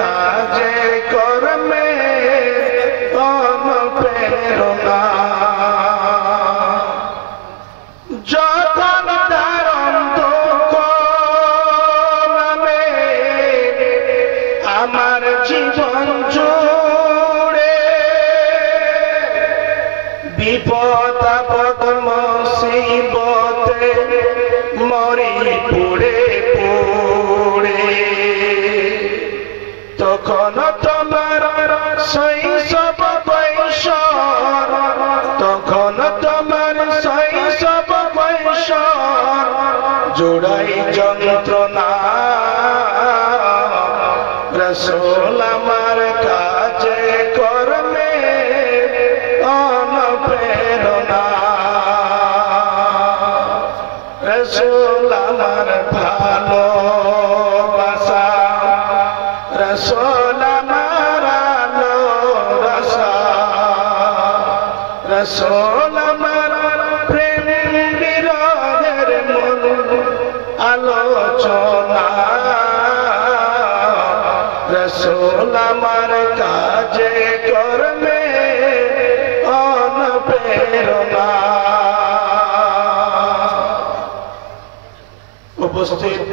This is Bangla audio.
কাজে কর্মে অনুপ্রেরণা যখন দারুণ দুঃখ নামে আমার জীবন জুড়ে বিপদ আপদ মুসিবতে মরি পুড়ে পুড়ে তখন তোমার শৈশব কৈশোর তখন তোমার শৈশব কৈশোর জোড়াই যন্ত্রণা রাসূল আমার কাজে কর্মে অনুপ্রেরণা রাসূল আমার ভালোবাসা রাসূল আমার আলো রাসা রাসূল আমার প্রেম বিরহের মূল আলোচনা রাসূল আমার কাজে কর্মে অনুপ্রেরণা উপস্থিত